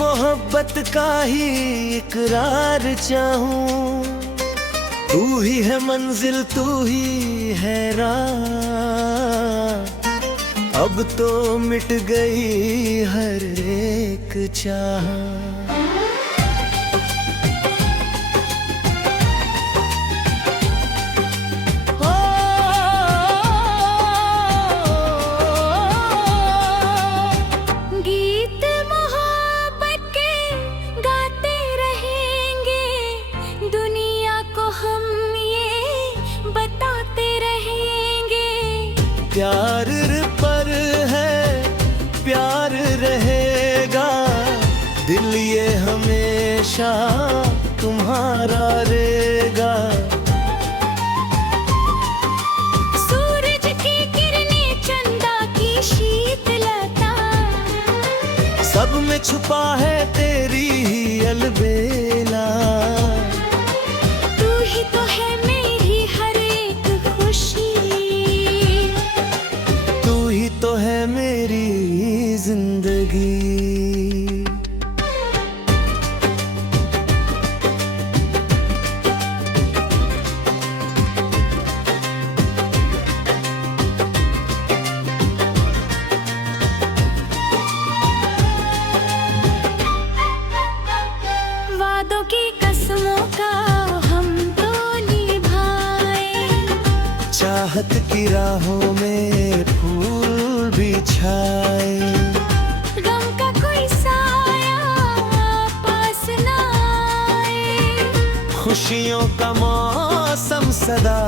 मोहब्बत का ही इकरार चाहूं। तू ही है मंजिल, तू ही है राह, अब तो मिट गई हर एक चाह। गीत मोहब्बत के गाते रहेंगे, दुनिया को हम ये बताते रहेंगे। प्यार पर है प्यार रहेगा, दिल ये हमेशा तुम्हारा रहेगा। सूरज की किरणें, चंदा की शीतलता, सब में छुपा है तेरी ही अलबेला। तू ही तो है मेरी हर एक खुशी, तू ही तो है मेरी जिंदगी। वादों की कसमों का हम तो निभाए, चाहत की राहों में फूल बिछाए। गम का कोई साया पास ना आए, खुशियों का मौसम सदा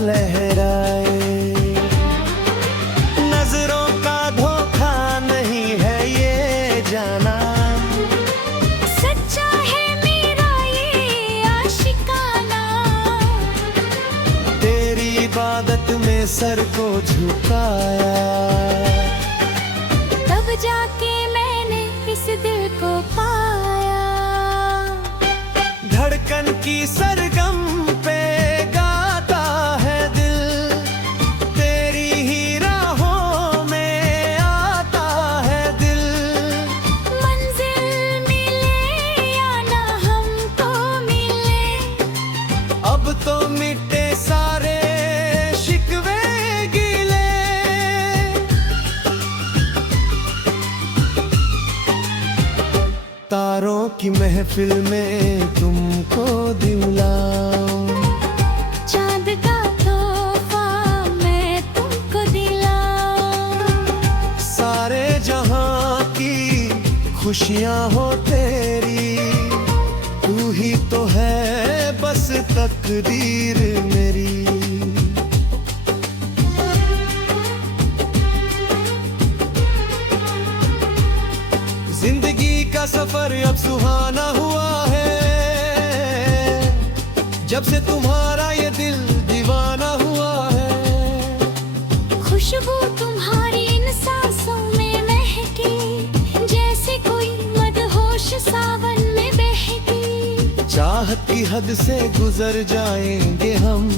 लहराए। नजरों का धोखा नहीं है ये जाना, सच्चा है मेरा ये आशिकाना। तेरी इबादत में सर को झुकाया, तब जाके मैंने इस दिल को पाया। धड़कन की सरगम पे गाता है दिल, तेरी ही राहों में आता है दिल। मंजिल मिले या ना हमको मिले, अब तो मिटे सारे शिकवे गिले। तारों की महफिल में तुमको दिलाऊं, चांद का तोहफा मैं तुमको दिलाऊं। सारे जहां की खुशियां हो तेरी, तू ही तो है बस तकदीर मेरी। जिंदगी का सफर अब सुहाना हुआ है, जब से तुम्हारा ये दिल दीवाना हुआ है। खुशबू तुम्हारी इन सांसों में महकी, जैसे कोई मदहोश सावन में बहकी। चाहत की हद से गुजर जाएंगे हम,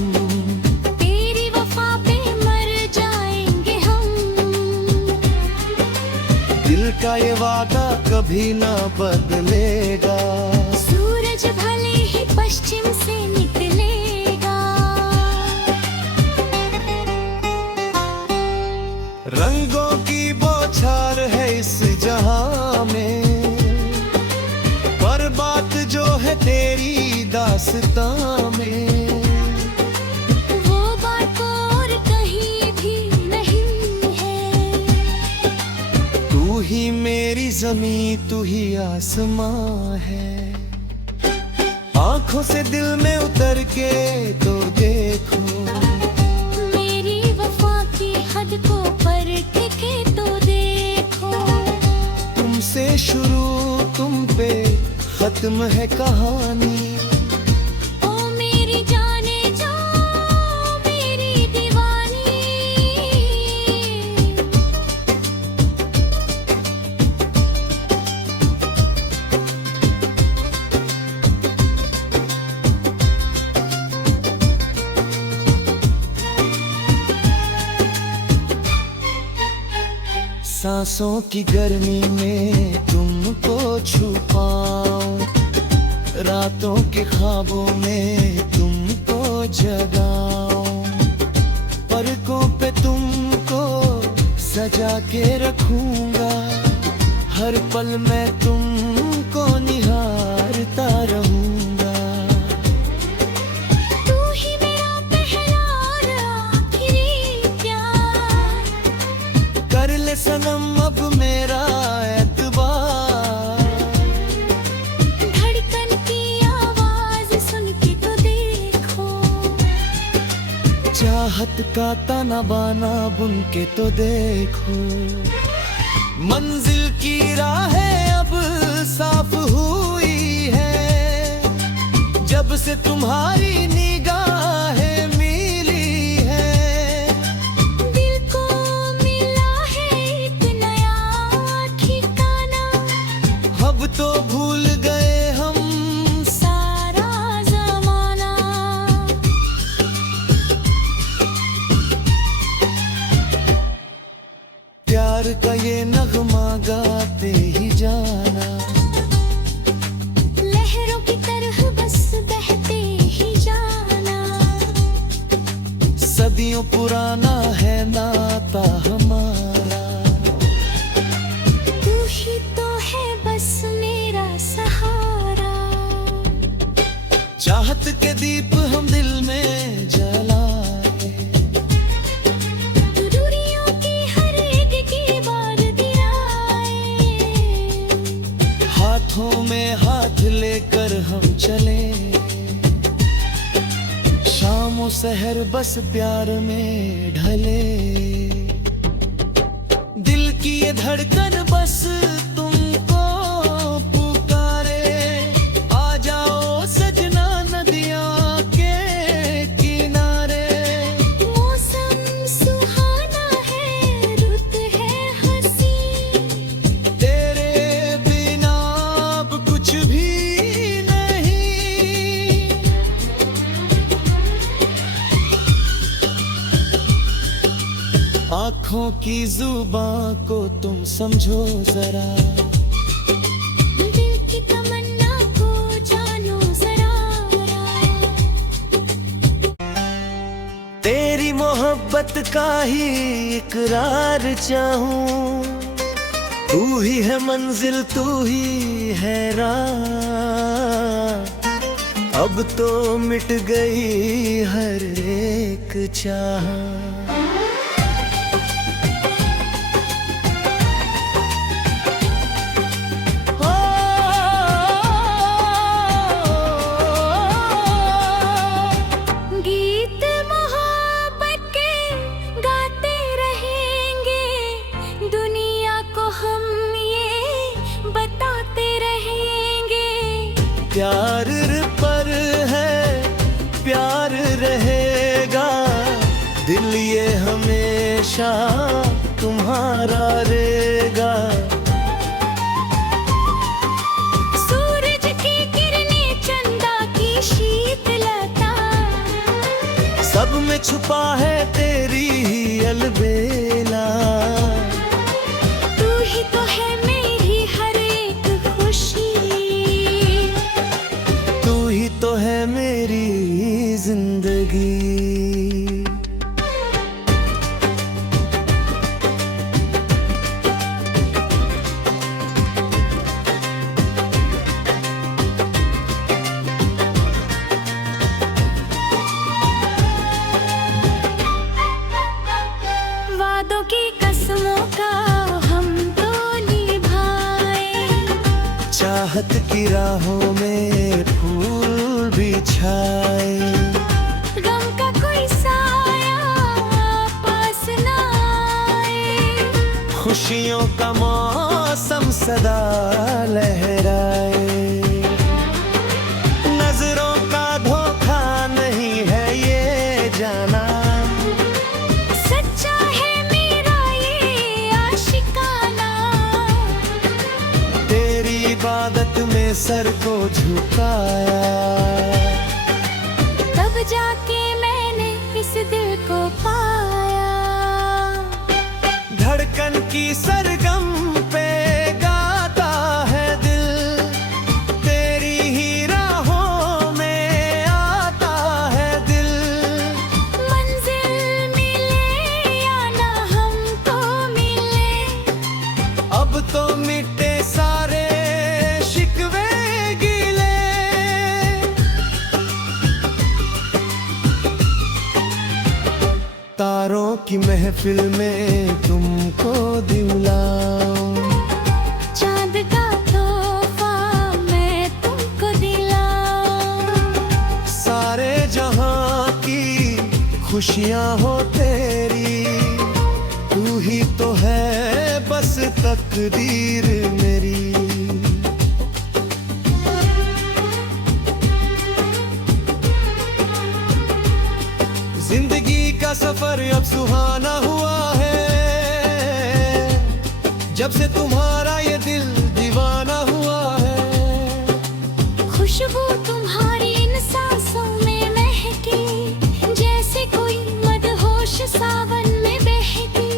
तेरी वफा पे मर जाएंगे हम। दिल का ये वादा कभी ना बदलेगा। सूरज भले ही पश्चिम से निकलेगा, रंगों की बौछार है इस जहां में, पर बात जो है तेरी दास्तां में, वो बात और कहीं भी नहीं है। तू ही मेरी ज़मीं, तू ही आसमां है। आंखों से दिल में उतर के तो देखो, मेरी वफा की हद को परख के तो देखो। तुमसे शुरू तुम पे खत्म है कहानी। ओ मेरी जाने जा, मेरी दीवानी। सांसों की गर्मी में तुमको छुपाऊं, रातों के ख्वाबों में तुमको जगाऊं, पलकों पे तुमको सजा के रखूंगा, हर पल मैं तुमको निहारता रहूंगा। तू ही मेरा पहला और आखिरी प्यार, कर ले सनम अब मेरा एतबार, धड़कन की आवाज सुन के तो देखो, चाहत का ताना बाना बुन के तो देखो। मंजिल की राहें अब साफ हुई है, जब से तुम्हारी निगाहें मिली है, दिल को मिला है एक नया ठिकाना, अब तो भूल गए हम सारा जमाना। प्यार का ये नगमा गाते ही जाना, लहरों की तरह बस बहते ही जाना, सदियों पुराना है नाता हमारा, तू ही तो है बस मेरा सहारा। चाहत के दीप हम दिल में जलाए, दूरियों की हर एक की बार दिलाए, हाथों में हाथ लेकर हम चले, शामों सहर बस प्यार में ढले, दिल की ये धड़कन बस तुमको पुकारे, आ जाओ सजना नदियाँ के किनारे। मौसम सुहाना है, रुत है हंसी, तेरे बिना अब कुछ भी नहीं, आँखों की जुबां को तुम समझो जरा, दिल की तमन्ना को जानो जरा। तेरी मोहब्बत का ही इकरार चाहूं, तू ही है मंजिल तू ही है राह, अब तो मिट गई हर एक चाह। गीत मोहब्बत के गाते रहेंगे, दुनिया को हम ये बताते रहेंगे, प्यार पर है प्यार रहेगा, दिल ये हमेशा तुम्हारा रहेगा। सूरज की किरणें चंदा की शीतलता, सब में छुपा है तेरी ही अलबेला, तू ही तो है मेरी हर एक खुशी, तू ही तो है मेरी जिंदगी। वादों की कसमों का हम तो निभाए, चाहत की राहों में फूल बिछाए, गम का कोई साया पास ना आए, खुशियों का मौसम सदा लहराए, नजरों का धोखा नहीं है ये जाना, सच्चा है मेरा ये आशिकाना, तेरी इबादत में सर को झुकाया, तब जाके मैंने इस दिल को पाया। धड़कन की सरगम पे गाता है दिल, तो मिटे सारे शिकवे गिले। तारों की महफिल में तुमको दिलाऊं, चांद का तोहफा मैं तुमको दिलाऊं। सारे जहां की खुशियां हो तेरी, तू ही तो है बस तकदीर मेरी। जिंदगी का सफर अब सुहाना हुआ है, जब से तुम्हारा ये दिल दीवाना हुआ है। खुशबू तुम्हारी इन सांसों में महकी, जैसे कोई मदहोश सावन में बहकी।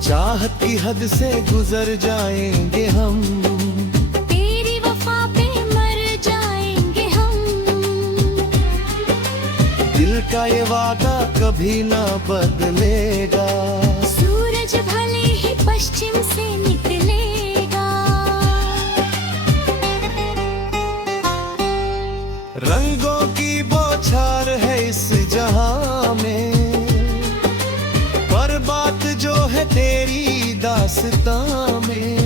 चाहत की हद से गुजर जाएंगे हम, तेरी वफा पे मर जाएंगे हम। दिल का ये वादा कभी ना बदलेगा। सूरज भले ही पश्चिम से निकलेगा। रंगों की बौछार है इस जहां में, पर बात जो है तेरी दास्तां में।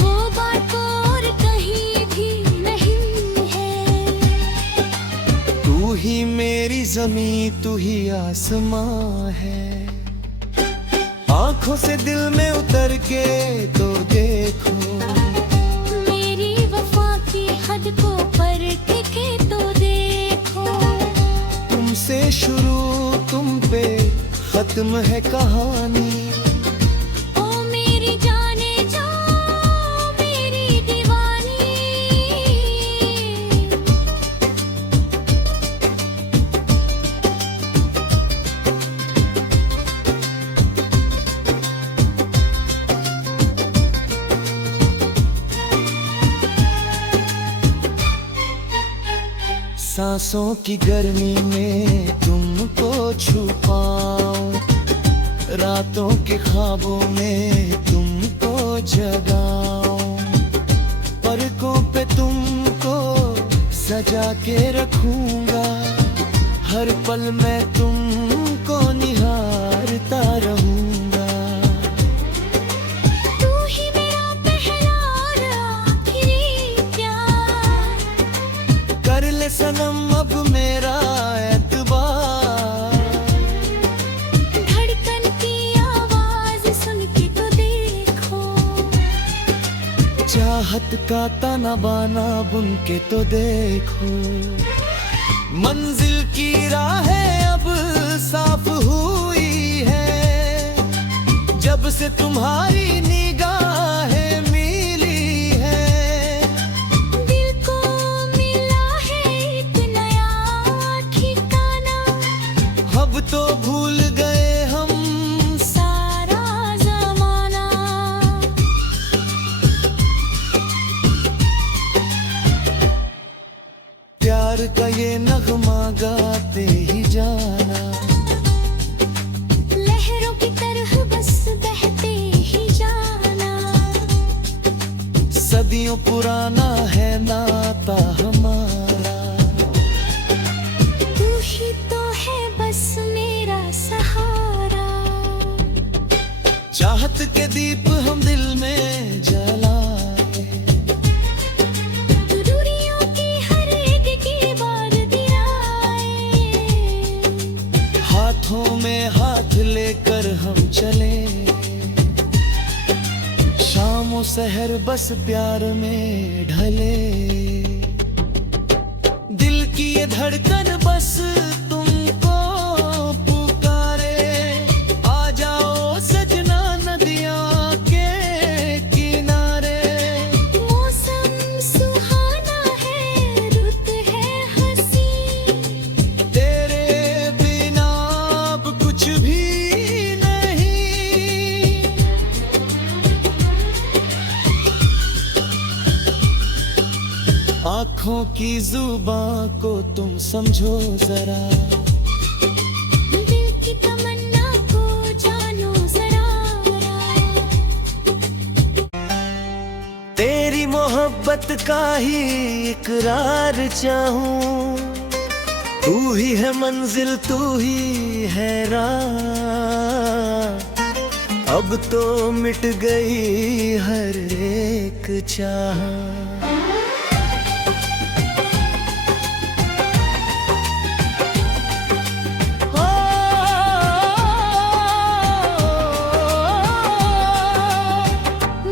वो बात और कहीं भी नहीं है। तू ही मेरी ज़मीं, तू ही आसमां है। आंखों से दिल में उतर के तो देखो, मेरी वफा की हद को परख के तो देखो। तुमसे शुरू तुम पे खत्म है कहानी। ओ मेरी जाने जा मेरी दीवानी। सांसों की गर्मी में तुमको छुपाऊं, रातों के ख्वाबों में तुमको जगाऊं। पलकों पे तुमको सजा के रखूंगा, हर पल मैं तुमको निहारता रहूंगा। तू ही मेरा पहला और आखिरी प्यार। कर ले सनम अब मेरा एतबार। धड़कन की आवाज सुन के तो देखो। चाहत का ताना बाना बुन के तो देखो। मंजिल की राहें अब साफ हुई है, जब से तुम्हारी निगाहें मिली है। दिल को मिला है एक नया ठिकाना, अब तो भूल गए हम सारा जमाना। प्यार का ये नगमा गाते ही जाना। लहरों की तरह बस बहते ही जाना। सदियों पुराना है नाता हमारा। तू ही तो है बस मेरा सहारा। चाहत के दीप हम दिल में जलाए, दूरियों की हर एक दीवार गिराए। हाथों में हाथ लेकर हम चले, शामों सहर बस प्यार में ढले। दिल की ये धड़कन बस तुमको पुकारे, आ जाओ सजना नदियाँ के किनारे। मौसम सुहाना है, रुत है हंसी। तेरे बिना अब कुछ भी नहीं। आँखों की जुबां को तुम समझो जरा, दिल की तमन्ना को जानो जरा। तेरी मोहब्बत का ही इकरार चाहूं। तू ही है मंजिल, तू ही है राह। अब तो मिट गई हर एक चाह।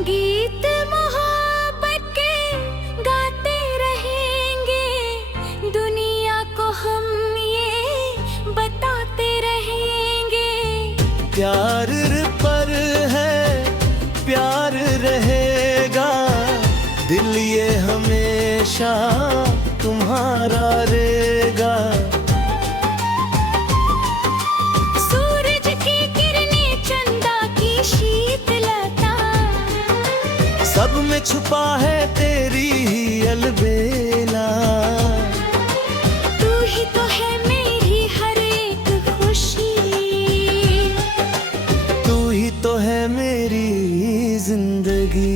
गीत मोहब्बत के गाते रहेंगे, दुनिया को हम ये बताते रहेंगे। प्यार पर है, प्यार रहेगा, दिल ये हमेशा तुम्हारा रहेगा। सूरज की किरणें, चंदा की शीतलता, सब में छुपा है तेरी ही अलबेला। तू ही तो है मेरी हर एक खुशी, तू ही तो है मेरी जिंदगी।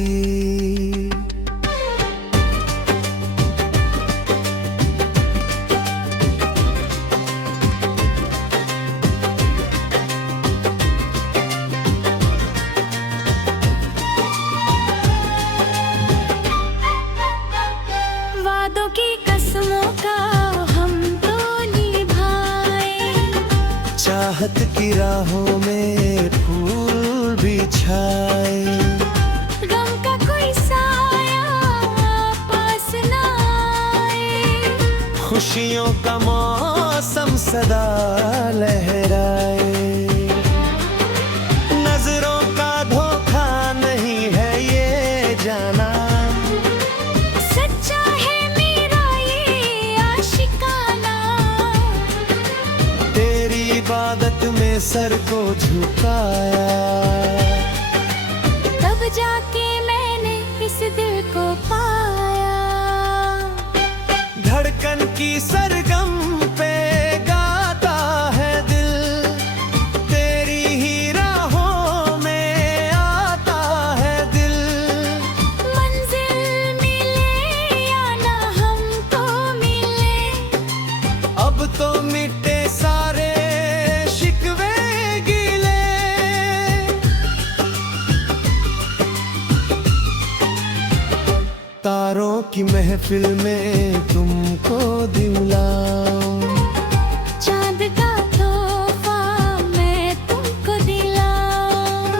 वादों की कसमों का हम तो निभाए, चाहत की राहों में फूल बिछाए। गम का कोई साया पास ना आए, खुशियों का मौसम सदा लहराए। नजरों का धोखा नहीं है ये जाना, सच्चा है मेरा ये आशिकाना। तेरी इबादत में सर को झुकाया, तब जाके मैंने इस दिल को पाया। धड़कन की सरगम पे गाता है दिल, तेरी ही राहों में आता है दिल। मंजिल मिले या ना हमको मिले, अब तो मिटे सारे शिकवे गिले। तारों की महफिल में तुमको दिलाऊं, चांद का तोहफा मैं तुमको दिलाऊं।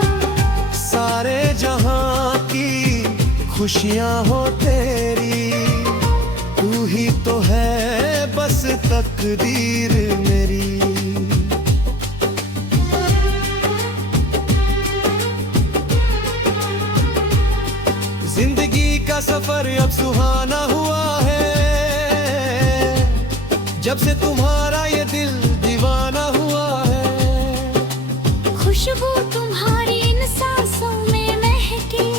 सारे जहां की खुशियां हो तेरी। तू ही तो है बस तकदीर मेरी। जिंदगी का सफर अब सुहाना हुआ है, जब से तुम्हारा ये दिल दीवाना हुआ है। खुशबू तुम्हारी इन सांसों में महकी,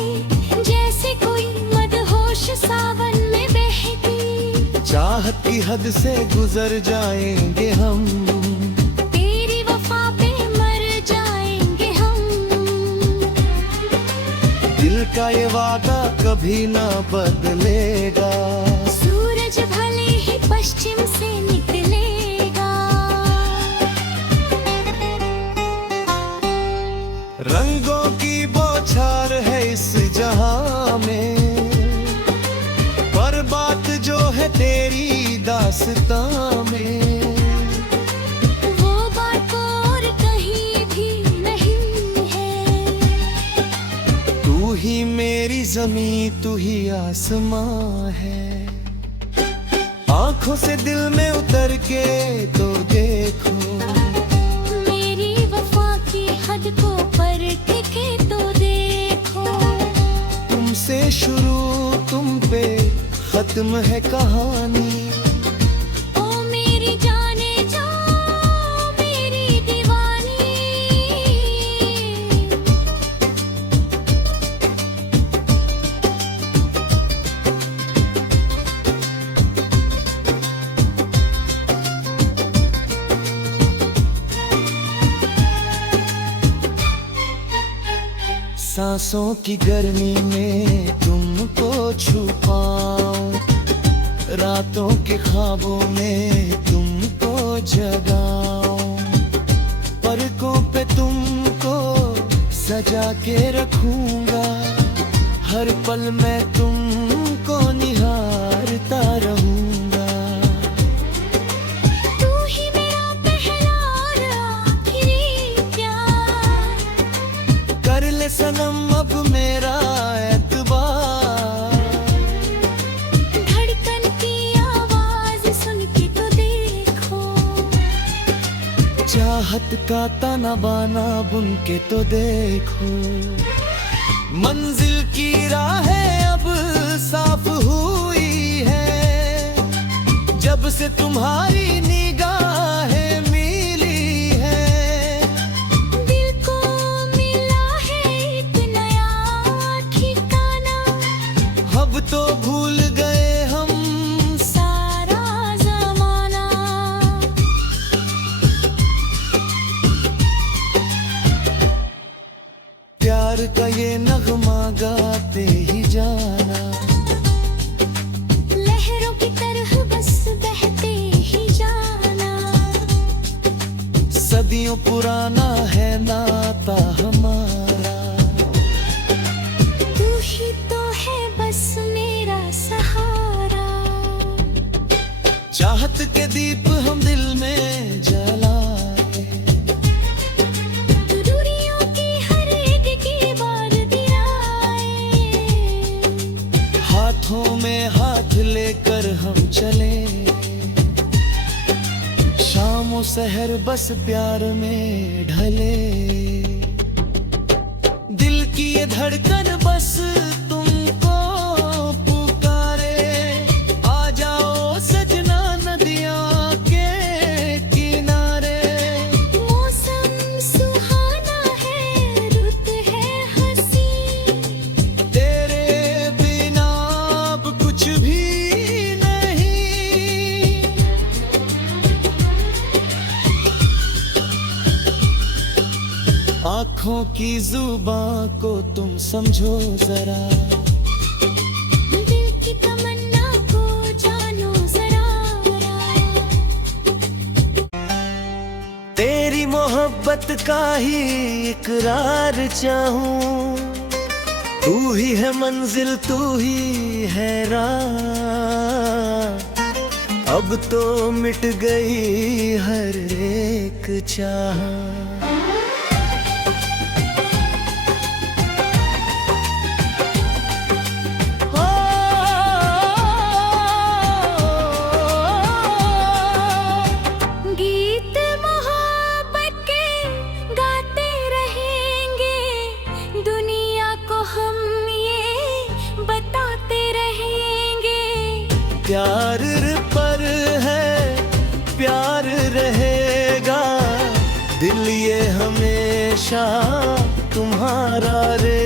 जैसे कोई मदहोश सावन में बहकी। चाहत की हद से गुजर जाएंगे हम, तेरी वफा पे मर जाएंगे हम। दिल का ये वादा कभी ना बदलेगा। सूरज भले ही पश्चिम से निकलेगा, रंगों की बौछार है इस जहां में, पर बात जो है तेरी दास्तां में। वो बात और कहीं भी नहीं है। तू ही मेरी ज़मीं, तू ही आसमां है। आंखों से दिल में उतर के तो देखो, मेरी वफा की हद को परख के तो देखो। तुमसे शुरू तुम पे खत्म है कहानी। ओ मेरी जाने जा, मेरी दीवानी। सांसों की गर्मी में तुम तुमको छुपाऊं, रातों के ख्वाबों में तुमको जगाऊं, पलकों पे तुमको सजा के रखूंगा, हर पल मैं तुमको निहारता रहूंगा। तू ही मेरा पहला और आखिरी प्यार, कर ले सनम अब मेरा एतबार, धड़कन की आवाज सुन के तो देखो, चाहत का ताना बाना बुन के तो देखो। मंजिल की राहें अब साफ हुई है, जब से तुम्हारी निगाहें मिली है, दिल को मिला है एक नया ठिकाना, अब तो भूल गए हम सारा जमाना। प्यार का ये नगमा गाते ही जाना, लहरों की तरह बस बहते ही जाना, सदियों पुराना है नाता हमारा, तू ही तो है बस मेरा सहारा। चाहत के दीप हम दिल में जलाए, दूरियों की हर एक की बार दिलाए, हाथों में हाथ लेकर हम चले, शामों सहर बस प्यार में ढले, दिल की ये धड़कन बस तुमको पुकारे, आ जाओ सजना नदियों के किनारे, मौसम सुहाना है, रुत है हंसी, तेरे बिना अब कुछ भी नहीं। आँखों की जुबां को तुम समझो जरा, दिल की तमन्ना को जानो जरा। तेरी मोहब्बत का ही इकरार चाहूं, तू ही है मंजिल तू ही है राह, अब तो मिट गई हर एक चाह। गीत मोहब्बत के गाते रहेंगे, दुनिया को हम ये बताते रहेंगे, प्यार पर है प्यार रहेगा, दिल ये हमेशा तुम्हारा रे।